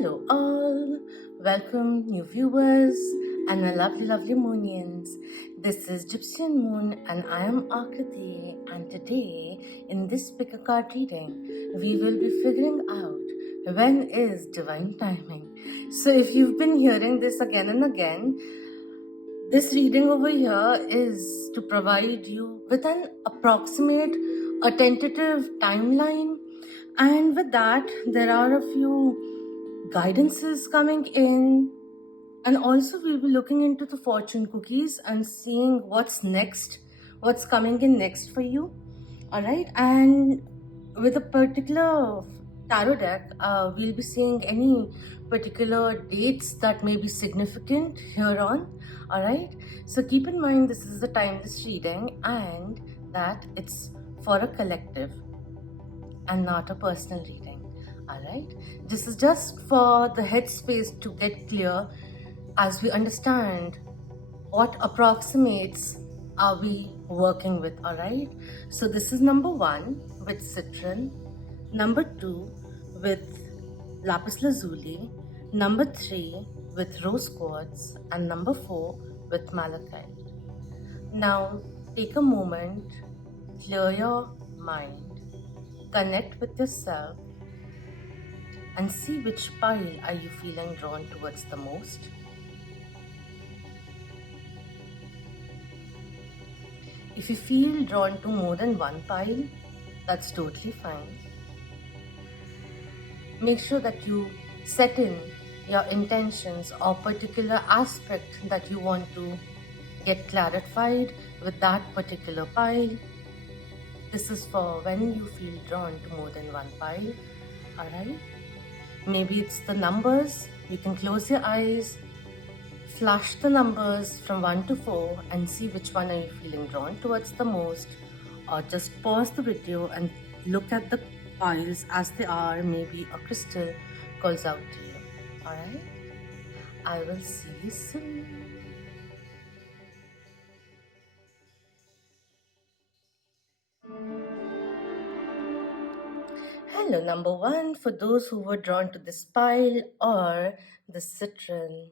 Hello all, welcome new viewers and my lovely moonians. This is Gypsianmoon and I am Akriti, and today in this pick a card reading we will be figuring out when is divine timing. So if you've been hearing this again and again, this reading over here is to provide you with an approximate, a tentative timeline, and with that there are a few guidances coming in, and also we'll be looking into the fortune cookies and seeing what's next, what's coming in next for you. All right, and with a particular tarot deck, we'll be seeing any particular dates that may be significant here on. All right, so keep in mind this is a timeless reading and that it's for a collective and not a personal reading. All right, this is just for the headspace to get clear as we understand what approximates are we working with. All right, so this is number 1 with citron, number 2 with lapis lazuli, number 3 with rose quartz, and number 4 with malachite. Now take a moment, clear your mind, connect with yourself, and see which pile are you feeling drawn towards the most. If you feel drawn to more than one pile, that's totally fine. Make sure that you set in your intentions or particular aspect that you want to get clarified with that particular pile. This is for when you feel drawn to more than one pile. Alright? Maybe it's the numbers. You can close your eyes, flash the numbers from 1 to 4 and see which one are you feeling drawn towards the most, or just pause the video and look at the piles as they are. Maybe a crystal calls out to you. Alright? I will see you soon. Hello, number 1, for those who were drawn to this pile or the citron.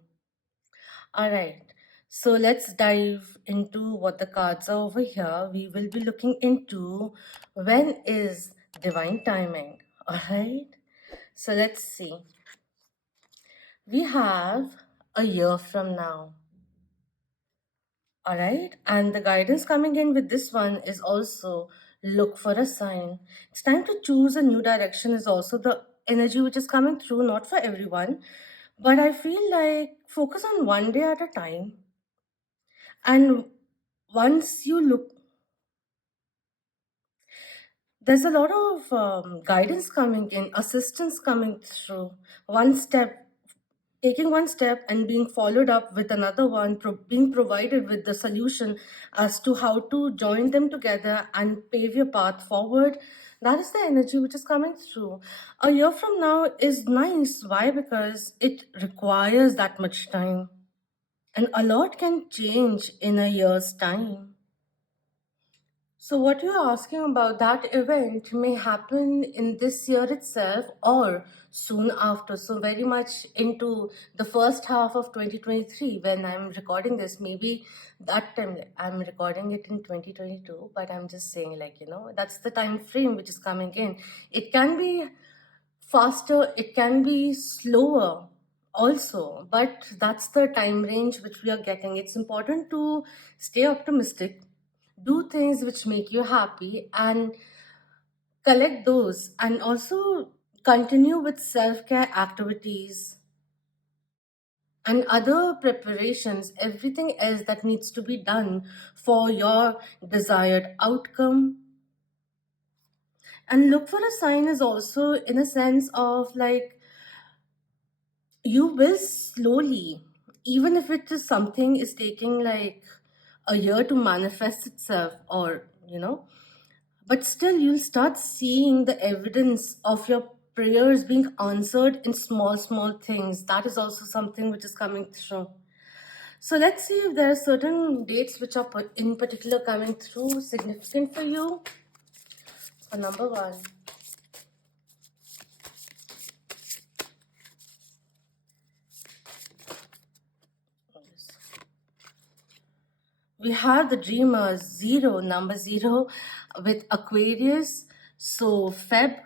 Alright, so let's dive into what the cards are over here. We will be looking into when is divine timing. Alright, so let's see. We have a year from now. Alright, and the guidance coming in with this one is also look for a sign. It's time to choose a new direction is also the energy which is coming through, not for everyone. But I feel like focus on one day at a time. And once you look, there's a lot of guidance coming in, assistance coming through. Taking one step and being followed up with another one, being provided with the solution as to how to join them together and pave your path forward. That is the energy which is coming through. A year from now is nice. Why? Because it requires that much time. And a lot can change in a year's time. So what you're asking about, that event may happen in this year itself or soon after. So very much into the first half of 2023 when I'm recording this. Maybe that time I'm recording it in 2022, but I'm just saying, like, that's the time frame which is coming in. It can be faster, it can be slower also, but that's the time range which we are getting. It's important to stay optimistic, do things which make you happy and collect those, and also continue with self-care activities and other preparations, everything else that needs to be done for your desired outcome. And look for a sign is also in a sense of like you will slowly, even if it is something is taking like a year to manifest itself, or but still you'll start seeing the evidence of your prayers being answered in small things. That is also something which is coming through. So let's see if there are certain dates which are in particular coming through significant for you. For number 1, We have the dreamer zero, number zero, with Aquarius. So Feb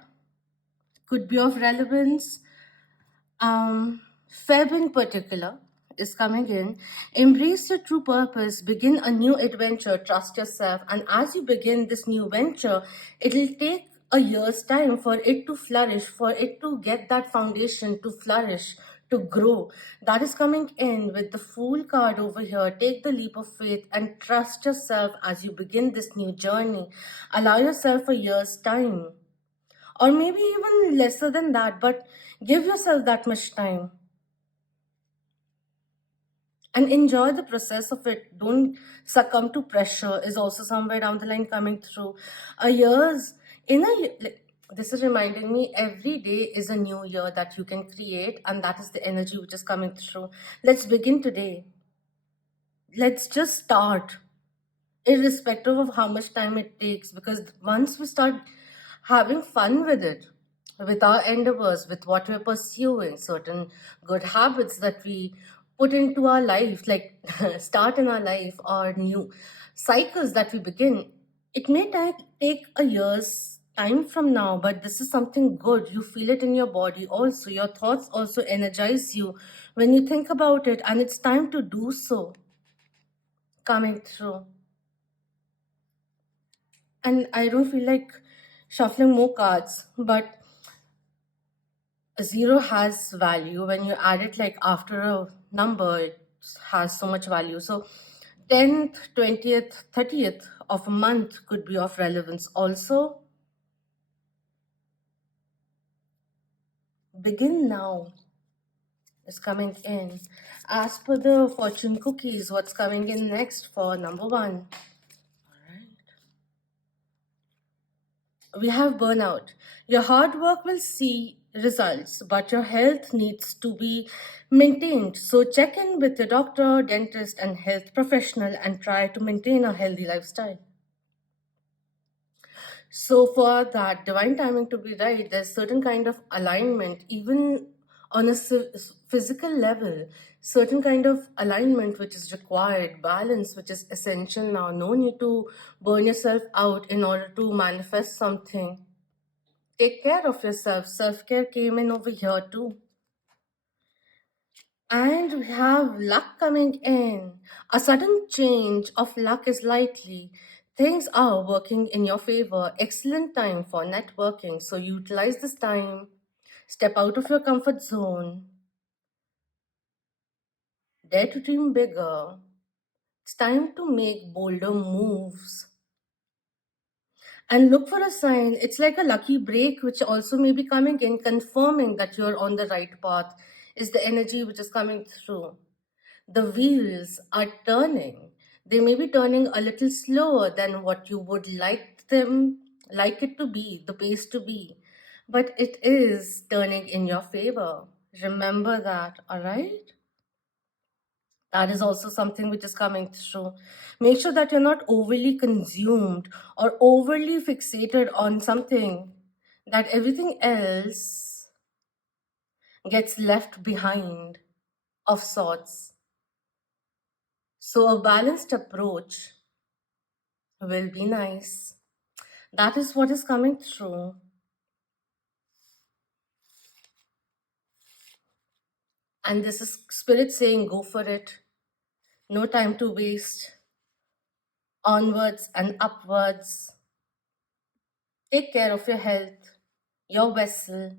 could be of relevance. Feb in particular is coming in. Embrace your true purpose, begin a new adventure, trust yourself. And as you begin this new venture, it'll take a year's time for it to flourish, for it to get that foundation to flourish, to grow. That is coming in with the Fool card over here. Take the leap of faith and trust yourself as you begin this new journey. Allow yourself a year's time, or maybe even lesser than that, but give yourself that much time and enjoy the process of it. Don't succumb to pressure, is also somewhere down the line coming through. A year's in a year, like, this is reminding me every day is a new year that you can create, and that is the energy which is coming through. Let's begin today. Let's just start, irrespective of how much time it takes, because once we start having fun with it, with our endeavors, with what we're pursuing, certain good habits that we put into our life, like start in our life, or new cycles that we begin, it may take a year's time from now, but this is something good. You feel it in your body also, your thoughts also energize you when you think about it, and it's time to do so coming through. And I don't feel like shuffling more cards, but a zero has value. When you add it like after a number, it has so much value. So 10th, 20th, 30th of a month could be of relevance also. Begin now is coming in. As per the fortune cookies, what's coming in next for number one? We have burnout. Your hard work will see results, but your health needs to be maintained. So check in with your doctor, dentist, and health professional and try to maintain a healthy lifestyle. So for that divine timing to be right, there's certain kind of alignment, even on a physical level, certain kind of alignment which is required, balance which is essential now. No need to burn yourself out in order to manifest something. Take care of yourself. Self-care came in over here too. And we have luck coming in. A sudden change of luck is likely. Things are working in your favor. Excellent time for networking. So utilize this time. Step out of your comfort zone. Dare to dream bigger. It's time to make bolder moves. And look for a sign. It's like a lucky break, which also may be coming in, confirming that you're on the right path, is the energy which is coming through. The wheels are turning. They may be turning a little slower than what you would like it to be, the pace to be. But it is turning in your favor. Remember that, all right? That is also something which is coming through. Make sure that you're not overly consumed or overly fixated on something, that everything else gets left behind of sorts. So a balanced approach will be nice. That is what is coming through. And this is spirit saying, go for it. No time to waste. Onwards and upwards. Take care of your health, your vessel,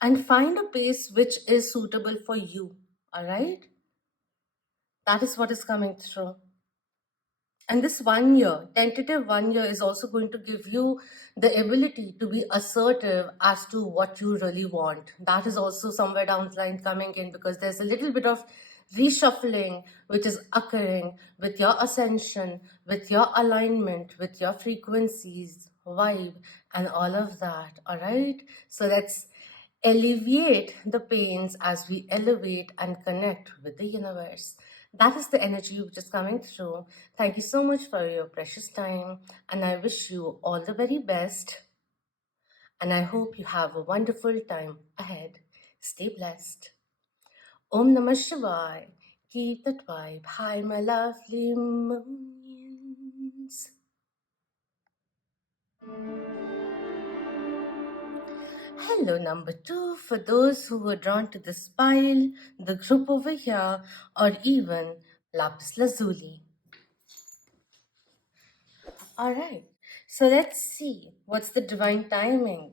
and find a pace which is suitable for you. All right? That is what is coming through. And this 1 year, tentative 1 year, is also going to give you the ability to be assertive as to what you really want. That is also somewhere down the line coming in, because there's a little bit of reshuffling which is occurring with your ascension, with your alignment, with your frequencies, vibe, and all of that. All right? So let's alleviate the pains as we elevate and connect with the universe. That is the energy which is coming through. Thank you so much for your precious time, and I wish you all the very best. And I hope you have a wonderful time ahead. Stay blessed. Om Namah Shivay. Keep that vibe high, my lovely moonians. Hello, number 2, for those who were drawn to this pile, the group over here, or even lapis lazuli. Alright, so let's see what's the divine timing.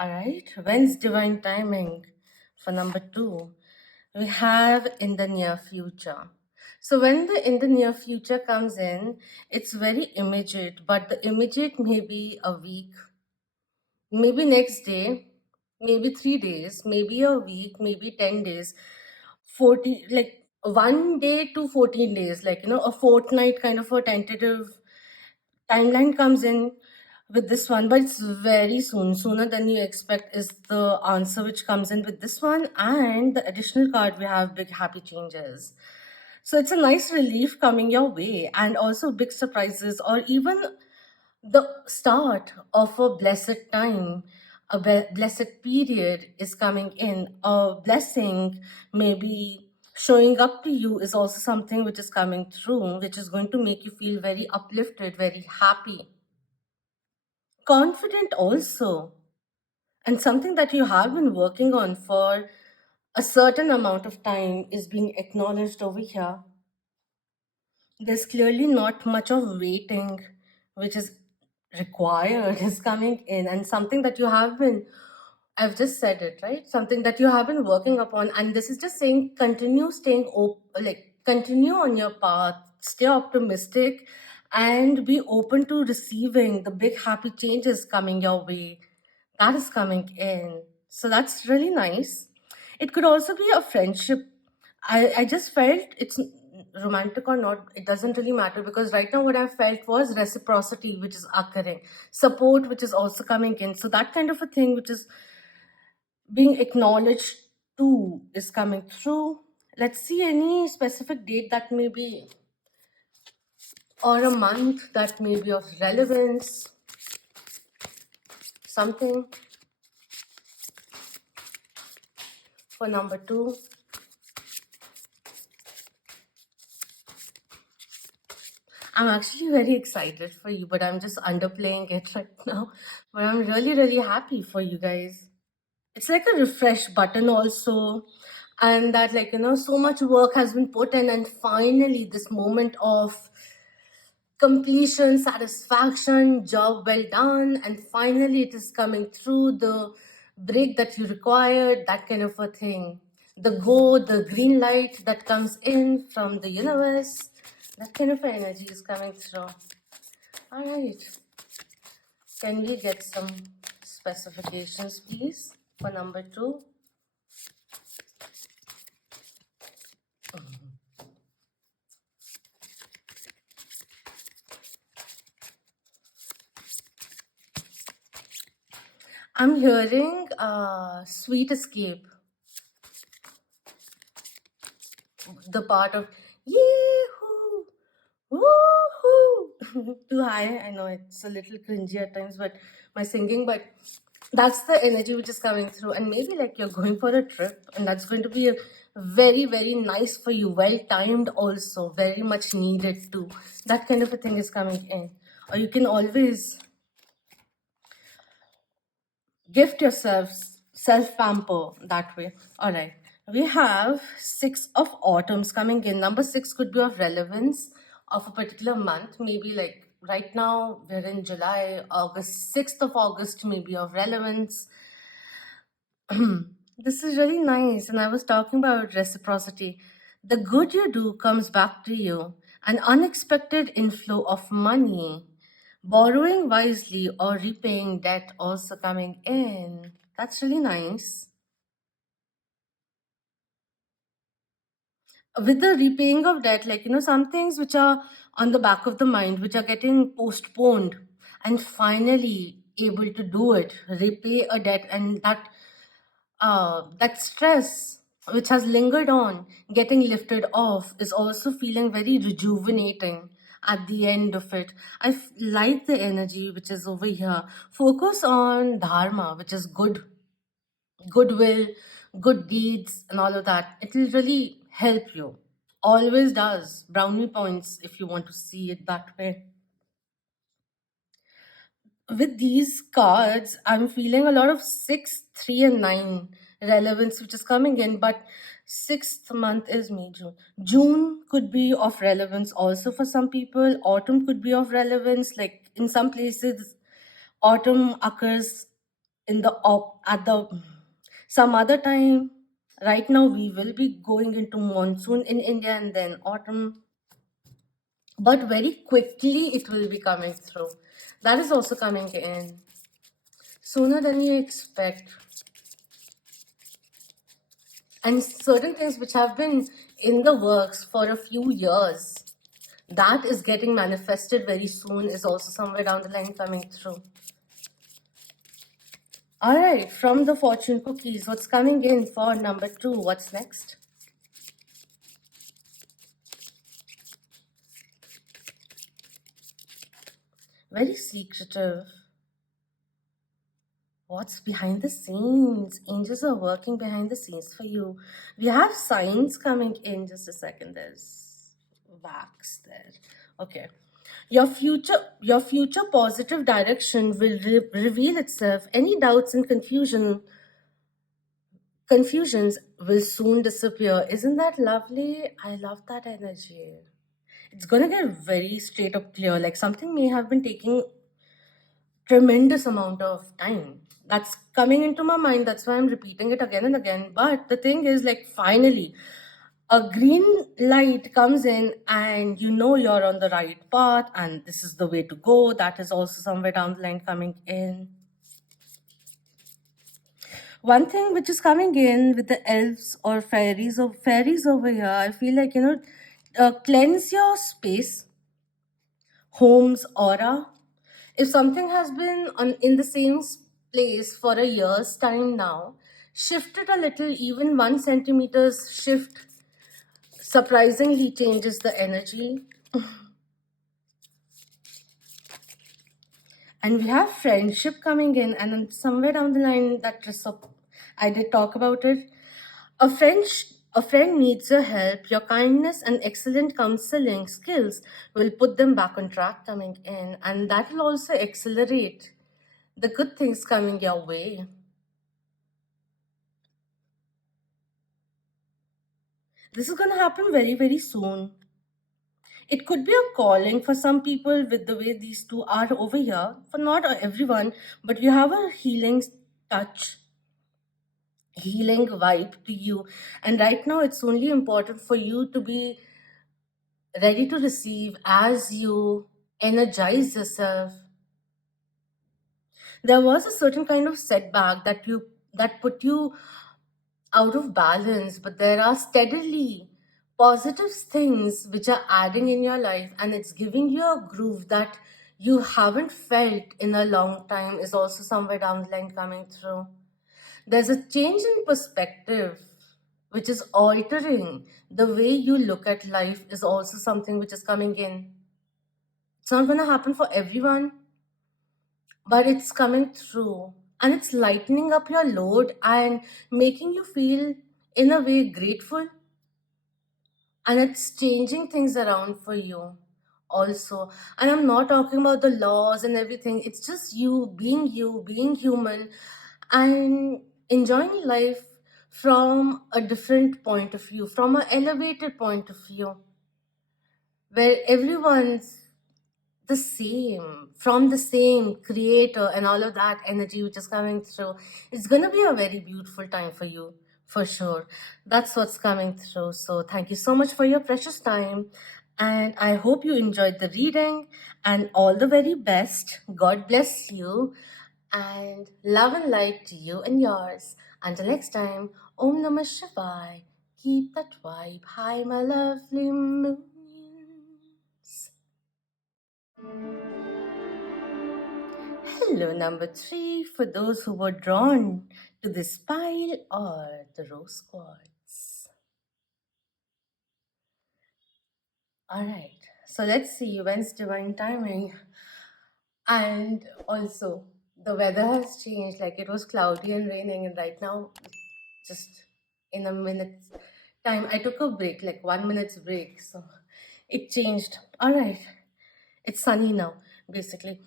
Alright, when's divine timing for number 2? We have in the near future. So when the in the near future comes in, it's very immediate, but the immediate may be a week, maybe next day, maybe 3 days, maybe a week, maybe 10 days, 40, like 1 day to 14 days, like, a fortnight kind of a tentative timeline comes in with this one, but it's very soon, sooner than you expect is the answer which comes in with this one. And the additional card, we have big happy changes. So it's a nice relief coming your way, and also big surprises, or even the start of a blessed time, a blessed period is coming in. A blessing maybe showing up to you is also something which is coming through, which is going to make you feel very uplifted, very happy, confident also, and something that you have been working on for a certain amount of time is being acknowledged over here. There's clearly not much of waiting which is required is coming in, and something that you have been, I've just said it, right? Something that you have been working upon, and this is just saying continue staying open, like continue on your path, stay optimistic, and be open to receiving the big happy changes coming your way. That is coming in. So that's really nice. It could also be a friendship. I just felt it's romantic or not, it doesn't really matter, because right now what I felt was reciprocity, which is occurring, support, which is also coming in. So that kind of a thing, which is being acknowledged too, is coming through. Let's see any specific date that may be, or a month that may be of relevance, something for number 2. I'm actually very excited for you, but I'm just underplaying it right now. But I'm really, really happy for you guys. It's like a refresh button also. And that, like, so much work has been put in, and finally this moment of completion, satisfaction, job well done, and finally it is coming through, the break that you required, that kind of a thing. The go, the green light that comes in from the universe, that kind of energy is coming through. All right. Can we get some specifications, please, for number 2? I'm hearing sweet escape. The part of yee-hoo, woo-hoo. Too high. I know it's a little cringy at times, but my singing, but that's the energy which is coming through. And maybe like you're going for a trip, and that's going to be a very, very nice for you. Well timed also. Very much needed too. That kind of a thing is coming in. Or you can always gift yourself, self pamper that way. All right, we have 6 of autumns coming in. Number 6 could be of relevance of a particular month, maybe like right now we're in July, August, 6th of August may be of relevance. This is really nice, and I was talking about reciprocity. The good you do comes back to you, an unexpected inflow of money, borrowing wisely or repaying debt also coming in. That's really nice. With the repaying of debt, like, some things which are on the back of the mind, which are getting postponed, and finally able to do it, repay a debt, and that stress which has lingered on, getting lifted off, is also feeling very rejuvenating at the end of it. Like the energy which is over here. Focus on dharma, which is goodwill, good deeds, and all of that. It will really help you. always does. Brownie points if you want to see it that way. With these cards, I'm feeling a lot of 6, 3, and 9 relevance, which is coming in, but sixth month is May, June. June could be of relevance also for some people. Autumn could be of relevance. Like in some places, autumn occurs in the at the some other time. Right now, we will be going into monsoon in India and then autumn, but very quickly it will be coming through. That is also coming in sooner than you expect. And certain things which have been in the works for a few years, that is getting manifested very soon, is also somewhere down the line coming through. All right, from the fortune cookies, what's coming in for number 2? What's next? Very secretive. What's behind the scenes? Angels are working behind the scenes for you. We have signs coming in. Just a second. There's wax there. Okay. Your future positive direction will reveal itself. Any doubts and confusions will soon disappear. Isn't that lovely? I love that energy. It's gonna get very straight up clear. Like something may have been taking tremendous amount of time. That's coming into my mind. That's why I'm repeating it again and again. But the thing is, like, finally, a green light comes in, and you know you're on the right path, and this is the way to go. That is also somewhere down the line coming in. One thing which is coming in with the elves or fairies over here, I feel like, cleanse your space, home's aura. If something has been in the same place for a year's time now, shift it a little. Even 1 centimeter's shift surprisingly changes the energy. And we have friendship coming in, and then somewhere down the line, I did talk about it. A friend, a friend needs your help. Your kindness and excellent counseling skills will put them back on track coming in, and that will also accelerate the good things coming your way. This is going to happen very, very soon. It could be a calling for some people with the way these two are over here. For not everyone, but you have a healing touch, healing vibe to you. And right now, it's only important for you to be ready to receive as you energize yourself. There was a certain kind of setback that put you out of balance, but there are steadily positive things which are adding in your life, and it's giving you a groove that you haven't felt in a long time, is also somewhere down the line coming through. There's a change in perspective which is altering the way you look at life, is also something which is coming in. It's not going to happen for everyone, but it's coming through, and it's lightening up your load and making you feel in a way grateful, and it's changing things around for you also. And I'm not talking about the laws and everything, it's just you being human and enjoying life from a different point of view, from an elevated point of view, where everyone's the same, from the same creator, and all of that energy which is coming through. It's going to be a very beautiful time for you, for sure. That's what's coming through. So thank you so much for your precious time, and I hope you enjoyed the reading, and all the very best. God bless you, and love and light to you and yours. Until next time, Om Namah Shivay. Keep that vibe high, my lovely moons. Hello, number 3, for those who were drawn to this pile or the rose quartz. All right, so let's see when's divine timing. And also, the weather has changed. Like, it was cloudy and raining, and right now, just in a minute, time. I took a break, like 1 minute's break. So it changed. All right. It's sunny now, basically.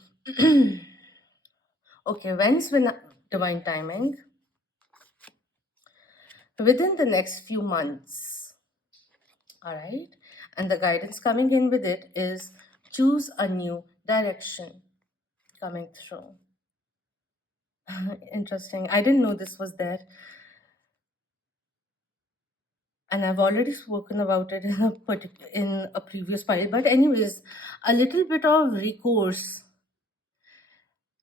Okay, when's when divine timing? Within the next few months. All right. And the guidance coming in with it is choose a new direction coming through. Interesting. I didn't know this was there. And I've already spoken about it in a previous file. But anyways, a little bit of recourse,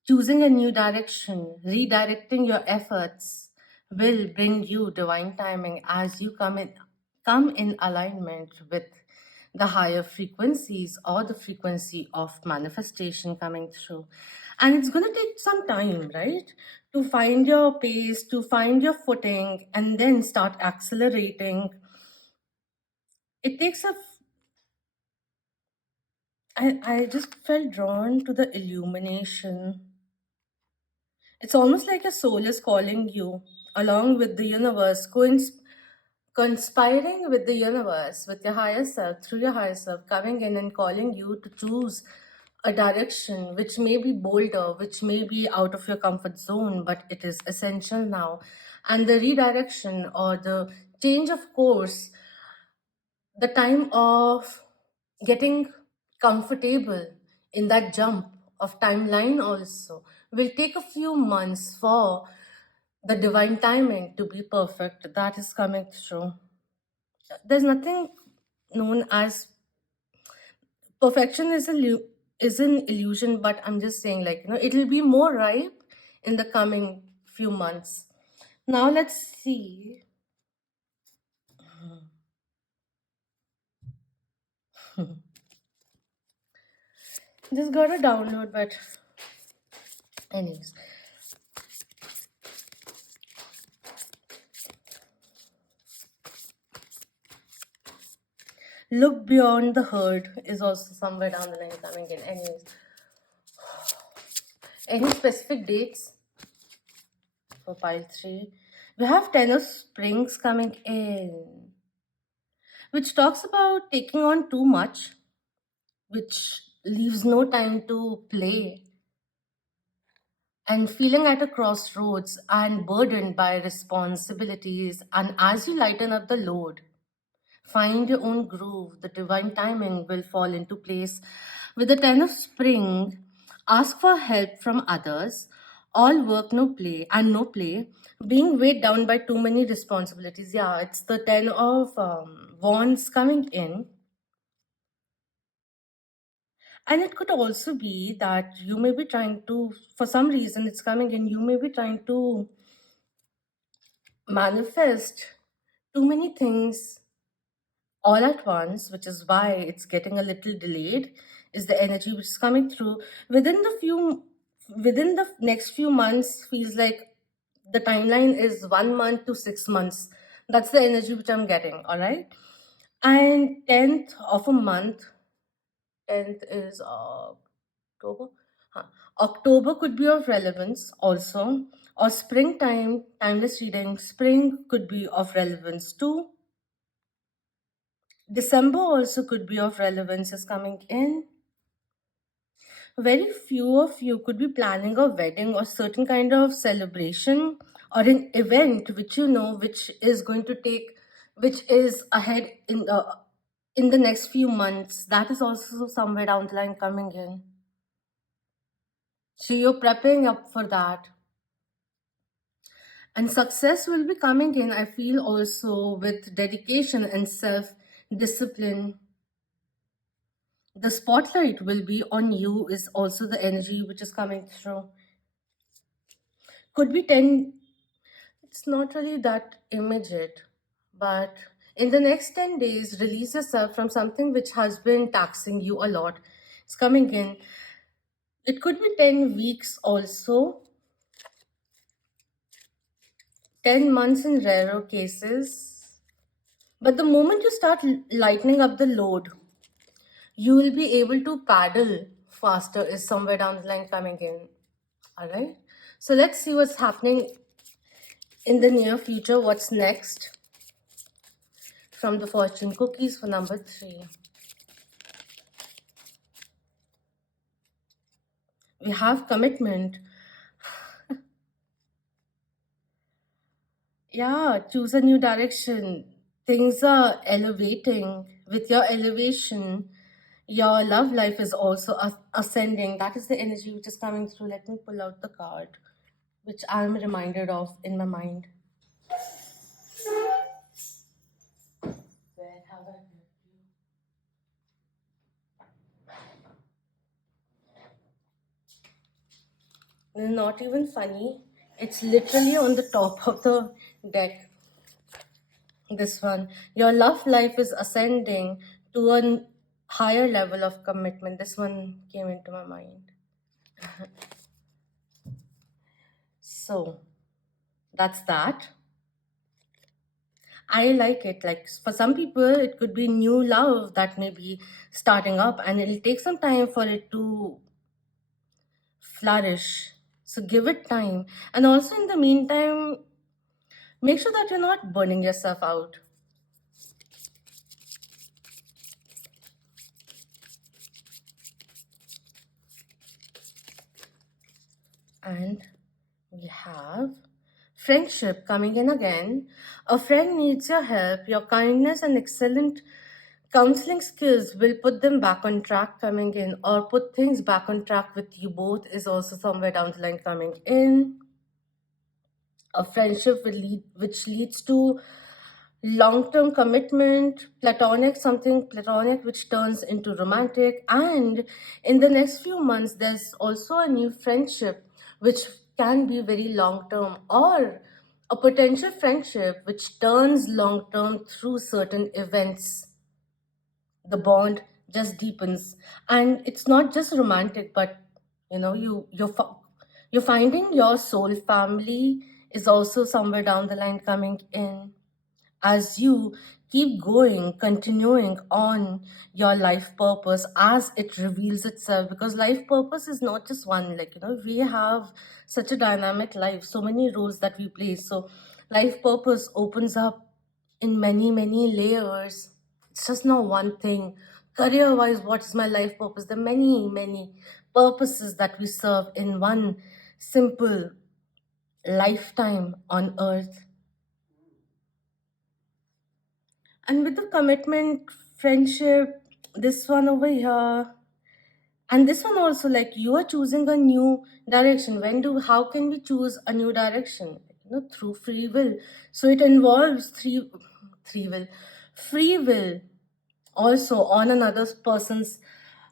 choosing a new direction, redirecting your efforts will bring you divine timing as you come in alignment with the higher frequencies or the frequency of manifestation coming through. And it's going to take some time, right? To find your pace, to find your footing, and then start accelerating. It takes I just felt drawn to the illumination. It's almost like your soul is calling you along with the universe, conspiring with the universe, with your higher self, through your higher self, coming in and calling you to choose a direction which may be bolder, which may be out of your comfort zone, but it is essential now. And the redirection or the change of course, the time of getting comfortable in that jump of timeline also will take a few months for the divine timing to be perfect. That is coming through. There's nothing known as perfection is an illusion, but I'm just saying, like, it'll be more ripe in the coming few months. Now let's see. Just got a download, but anyways. Look beyond the herd is also somewhere down the line coming in. Anyways, any specific dates for pile 3? We have 10 of springs coming in, which talks about taking on too much, which leaves no time to play, and feeling at a crossroads and burdened by responsibilities. And as you lighten up the load, find your own groove, the divine timing will fall into place. With the 10 of spring, ask for help from others. All work, no play, and no play. Being weighed down by too many responsibilities. Yeah, it's the 10 of wands coming in. And it could also be that you may be trying to, for some reason it's coming in, you may be trying to manifest too many things all at once, which is why it's getting a little delayed, is the energy which is coming through. Within the next few months, feels like the timeline is 1 month to 6 months. That's the energy which I'm getting, all right? And 10th of a month, 10th is October. Huh. October could be of relevance also, or springtime, timeless reading. Spring could be of relevance too. December also could be of relevance is coming in. Very few of you could be planning a wedding or certain kind of celebration or an event which which is going to take, which is ahead in the next few months. That is also somewhere down the line coming in. So you're prepping up for that. And success will be coming in, I feel, also with dedication and self-discipline. The spotlight will be on you is also the energy which is coming through. Could be 10, it's not really that immediate, but in the next 10 days, release yourself from something which has been taxing you a lot. It's coming in. It could be 10 weeks also, 10 months in rarer cases. But the moment you start lightening up the load, you will be able to paddle faster is somewhere down the line coming in. All right. So let's see what's happening in the near future. What's next? from the fortune cookies for number 3. We have commitment. Yeah, choose a new direction. Things are elevating. With your elevation, your love life is also ascending. That is the energy which is coming through. Let me pull out the card, which I'm reminded of in my mind. Where have I put you? Not even funny. It's literally on the top of the deck. This one. Your love life is ascending to a higher level of commitment. This one came into my mind. So that's that. I like it. Like for some people, it could be new love that may be starting up, and it'll take some time for it to flourish. So give it time. And also, in the meantime, make sure that you're not burning yourself out. And we have friendship coming in again. A friend needs your help. Your kindness and excellent counseling skills will put them back on track coming in, or put things back on track with you both is also somewhere down the line coming in. A friendship which leads to long-term commitment, platonic, something platonic which turns into romantic. And in the next few months, there's also a new friendship which can be very long-term, or a potential friendship which turns long-term through certain events. The bond just deepens, and it's not just romantic, but you're finding your soul family is also somewhere down the line coming in, as you keep going, continuing on your life purpose as it reveals itself. Because life purpose is not just one, we have such a dynamic life, so many roles that we play. So life purpose opens up in many, many layers. It's just not one thing. Career wise, what is my life purpose? There are many, many purposes that we serve in one simple lifetime on earth. And with the commitment, friendship, this one over here, and this one also, like you are choosing a new direction. How can we choose a new direction? Through free will. So it involves free will also on another person's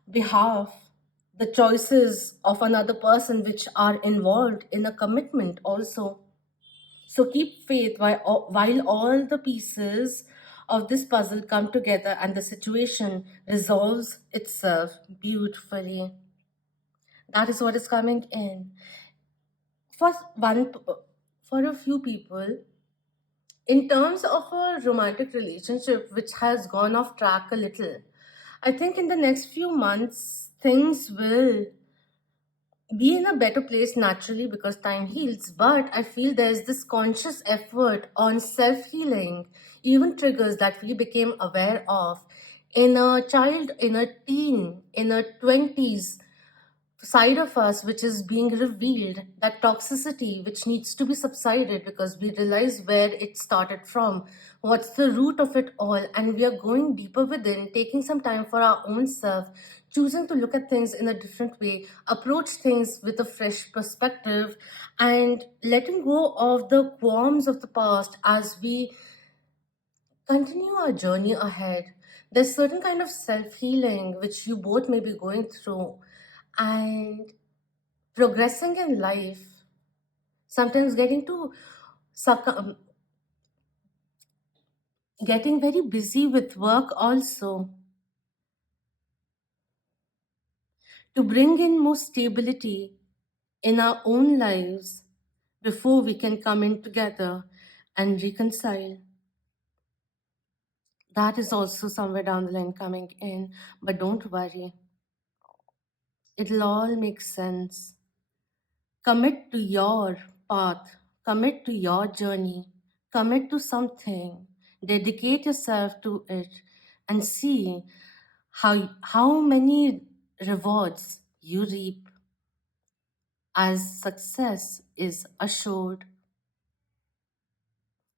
behalf. The choices of another person which are involved in a commitment also. So keep faith while all the pieces of this puzzle come together and the situation resolves itself beautifully. That is what is coming in. For for a few people, in terms of a romantic relationship which has gone off track a little, I think in the next few months things will be in a better place naturally because time heals. But I feel there's this conscious effort on self-healing, even triggers that we became aware of in a child, in a teen, in a 20s side of us, which is being revealed, that toxicity which needs to be subsided because we realize where it started from, what's the root of it all, and we are going deeper within, taking some time for our own self, choosing to look at things in a different way, approach things with a fresh perspective, and letting go of the qualms of the past as we continue our journey ahead. There's certain kind of self-healing which you both may be going through, and progressing in life, sometimes getting very busy with work also, to bring in more stability in our own lives before we can come in together and reconcile. That is also somewhere down the line coming in, but don't worry, it'll all make sense. Commit to your path, commit to your journey, commit to something. Dedicate yourself to it and see how many rewards you reap as success is assured.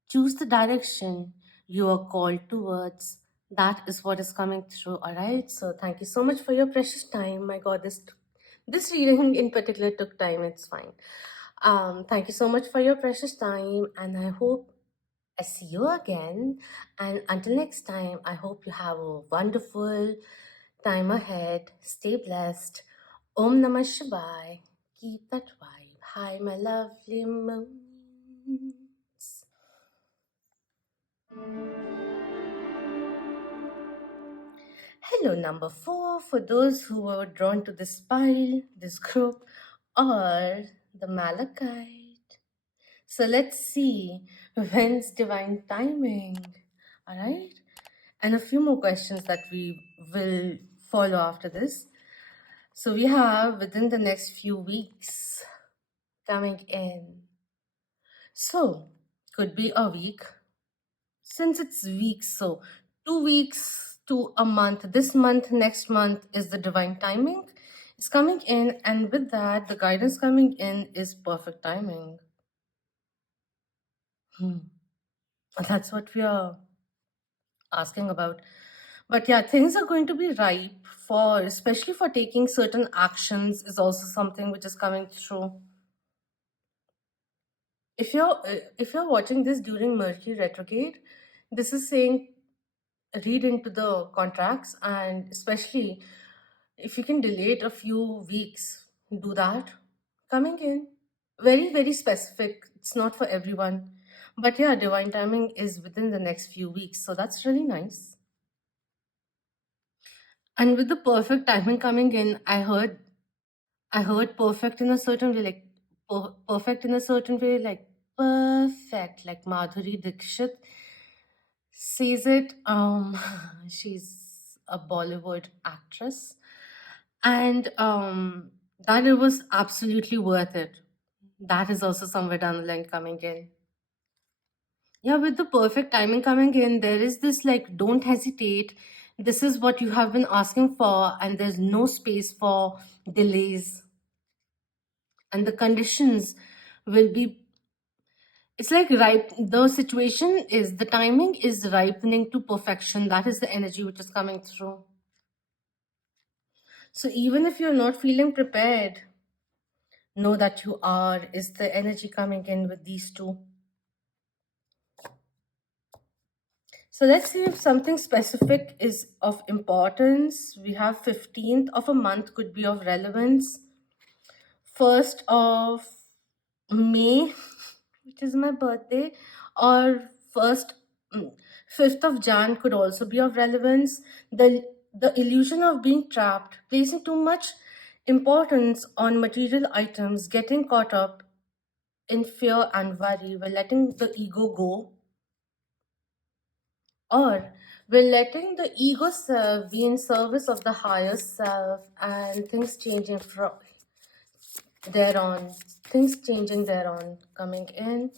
Choose the direction you are called towards. That is what is coming through. All right. So thank you so much for your precious time. My God, this reading in particular took time. It's fine. Thank you so much for your precious time, and I hope I see you again. And until next time, I hope you have a wonderful time ahead. Stay blessed. Om Namah Shivay. Keep that vibe. Hi, my lovely moons. Hello, number 4. For those who were drawn to this pile, this group, or the Malachite. So let's see when's divine timing. All right. And a few more questions that we will follow after this. So we have within the next few weeks coming in. So could be a week. Since it's weeks, so 2 weeks to a month. This month, next month is the divine timing. It's coming in, and with that, the guidance coming in is perfect timing. That's what we are asking about. But yeah, things are going to be ripe for, especially for taking certain actions, is also something which is coming through. If you're watching this during Mercury retrograde, this is saying read into the contracts, and especially if you can delay it a few weeks, do that. Coming in very, very specific. It's not for everyone, but yeah, divine timing is within the next few weeks, so that's really nice. And with the perfect timing coming in, I heard perfect in a certain way, like perfect in a certain way, like perfect, like Madhuri Dixit says it. She's a Bollywood actress, and that it was absolutely worth it. That is also somewhere down the line coming in. Yeah, with the perfect timing coming in, there is this like, don't hesitate. This is what you have been asking for, and there's no space for delays. And the conditions will be, it's like the situation is, the timing is ripening to perfection. That is the energy which is coming through. So even if you're not feeling prepared, know that you are, is the energy coming in with these two. So let's see if something specific is of importance. We have 15th of a month could be of relevance. 1st of May, which is my birthday, or 5th of Jan could also be of relevance. The illusion of being trapped, placing too much importance on material items, getting caught up in fear and worry, we're letting the ego go, or we're letting the ego self be in service of the higher self, and things changing from thereon, coming in.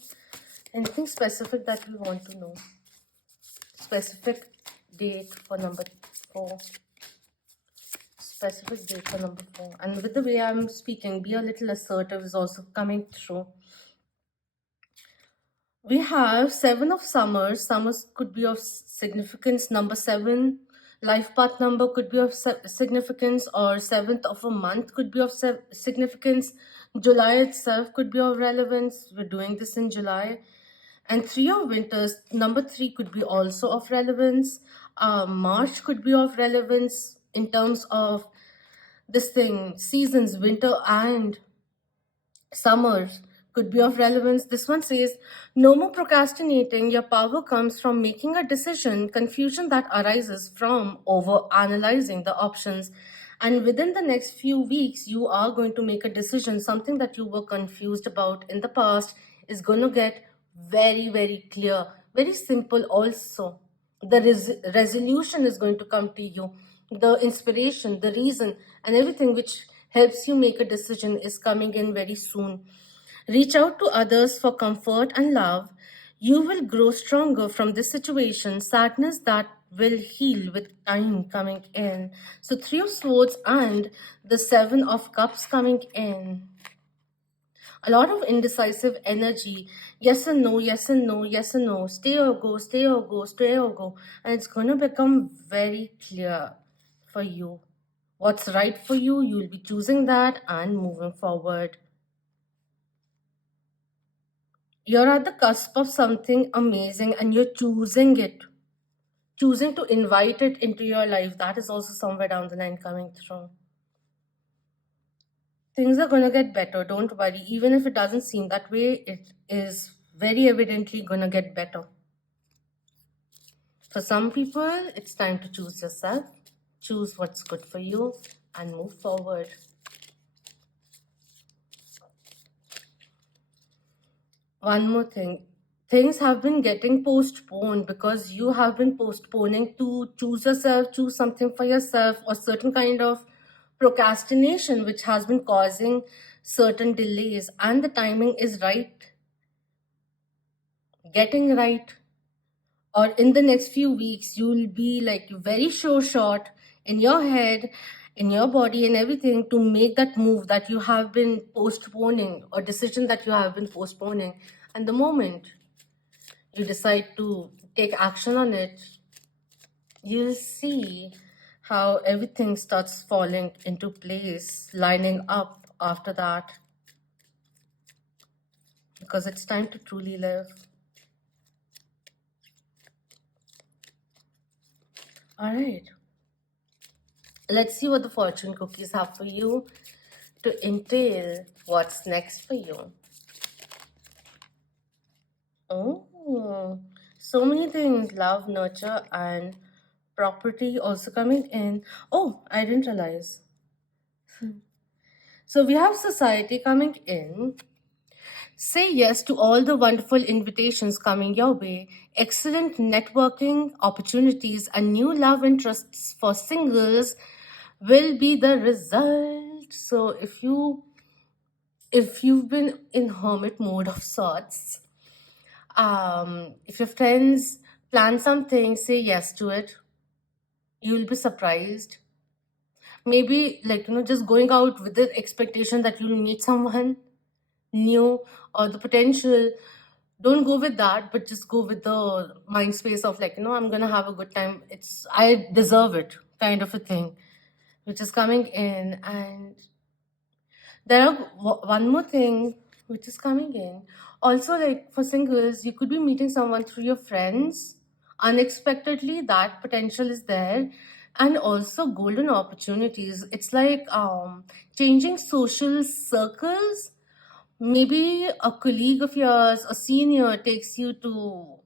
Anything specific that we want to know? Specific date for number 4. Specific date for number 4. And with the way I'm speaking, be a little assertive is also coming through. We have 7 of summers. Summers could be of significance. Number 7, life path number could be of significance, or 7th of a month could be of significance. July itself could be of relevance. We're doing this in July. And 3 of winters, number 3 could be also of relevance. March could be of relevance in terms of this thing, seasons, winter and summers could be of relevance. This one says, no more procrastinating. Your power comes from making a decision. Confusion that arises from over analyzing the options. And within the next few weeks, you are going to make a decision. Something that you were confused about in the past is going to get very, very clear. Very simple also. The resolution is going to come to you. The inspiration, the reason, and everything which helps you make a decision is coming in very soon. Reach out to others for comfort and love. You will grow stronger from this situation. Sadness that will heal with time coming in. So Three of Swords and the Seven of Cups coming in. A lot of indecisive energy. Yes and no, yes and no, yes and no. Stay or go, stay or go, stay or go. And it's going to become very clear for you. What's right for you, you'll be choosing that and moving forward. You're at the cusp of something amazing and you're choosing it. Choosing to invite it into your life. That is also somewhere down the line coming through. Things are going to get better. Don't worry. Even if it doesn't seem that way, it is very evidently going to get better. For some people, it's time to choose yourself. Choose what's good for you and move forward. One more thing. Things have been getting postponed because you have been postponing to choose yourself, choose something for yourself, or certain kind of procrastination which has been causing certain delays. And the timing is right, getting right. Or in the next few weeks, you'll be like very sure shot in your head, in your body and everything to make that move that you have been postponing, or decision that you have been postponing. And the moment you decide to take action on it, you'll see how everything starts falling into place, lining up after that. Because it's time to truly live. All right. Let's see what the fortune cookies have for you to entail what's next for you. Oh, so many things. Love, nurture, and property also coming in. Oh, I didn't realize. So we have society coming in. Say yes to all the wonderful invitations coming your way. Excellent networking opportunities and new love interests for singles will be the result. So if you've been in hermit mode of sorts, if your friends plan something, say yes to it. You'll be surprised. Maybe just going out with the expectation that you'll meet someone new or the potential. Don't go with that, but just go with the mind space of I'm gonna have a good time. I deserve it kind of a thing, which is coming in. And there are one more thing which is coming in. Also, like for singles, you could be meeting someone through your friends unexpectedly. That potential is there. And also golden opportunities. It's like changing social circles. Maybe a colleague of yours, a senior, takes you to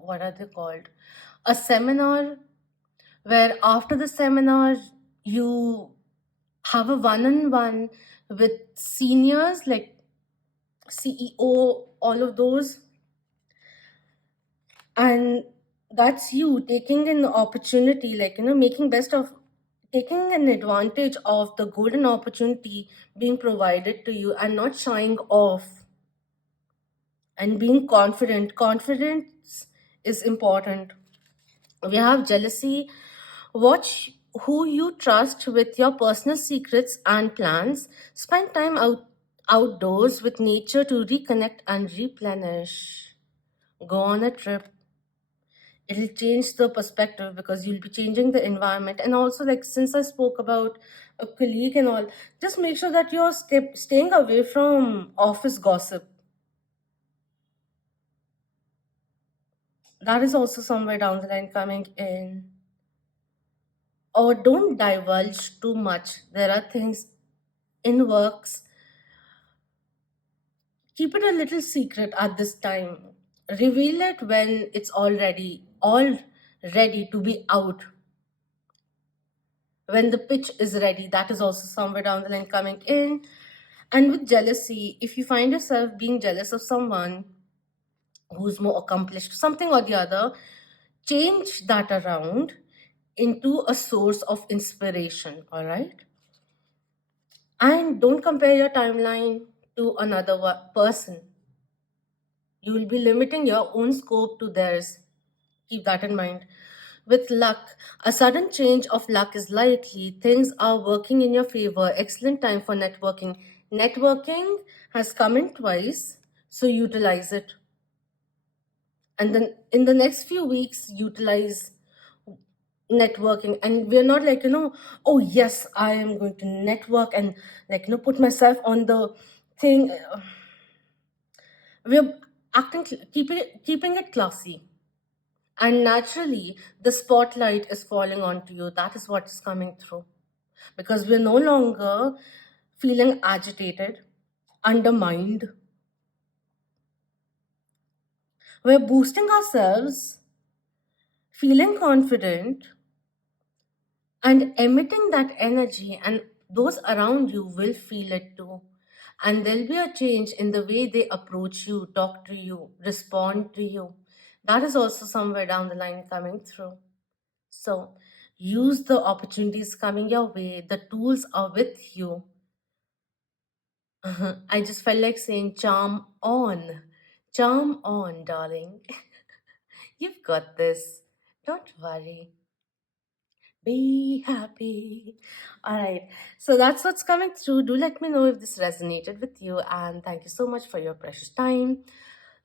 what are they called? A seminar, where after the seminar you have a one-on-one with seniors like CEO, all of those. And that's you taking an opportunity, making best of, taking an advantage of the golden opportunity being provided to you and not shying off and being confident. Confidence is important. We have jealousy. Watch who you trust with your personal secrets and plans. Spend time outdoors with nature to reconnect and replenish. Go on a trip. It'll change the perspective because you'll be changing the environment. And also, like, since I spoke about a colleague and all, just make sure that you're staying away from office gossip. That is also somewhere down the line coming in. Or don't divulge too much. There are things in works. Keep it a little secret at this time. Reveal it when it's all ready to be out. When the pitch is ready, that is also somewhere down the line coming in. And with jealousy, if you find yourself being jealous of someone who's more accomplished, something or the other, change that around into a source of inspiration, all right? And don't compare your timeline to another person. You will be limiting your own scope to theirs. Keep that in mind. With luck, a sudden change of luck is likely. Things are working in your favor. Excellent time for networking. Networking has come in twice, so utilize it. And then in the next few weeks, utilize networking. And we're not like, oh yes, I am going to network and like, put myself on the thing. We're keeping it classy. And naturally, the spotlight is falling onto you. That is what is coming through. Because we're no longer feeling agitated, undermined. We're boosting ourselves, feeling confident, and emitting that energy, and those around you will feel it too. And there'll be a change in the way they approach you, talk to you, respond to you. That is also somewhere down the line coming through. So use the opportunities coming your way. The tools are with you. I just felt like saying, charm on. Charm on, darling. You've got this. Don't worry. Be happy. All right. So that's what's coming through. Do let me know if this resonated with you. And thank you so much for your precious time.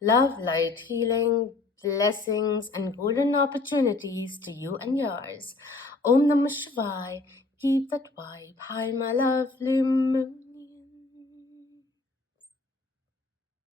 Love, light, healing, blessings, and golden opportunities to you and yours. Om Namah Shivay. Keep that vibe. Hi, my lovely moon.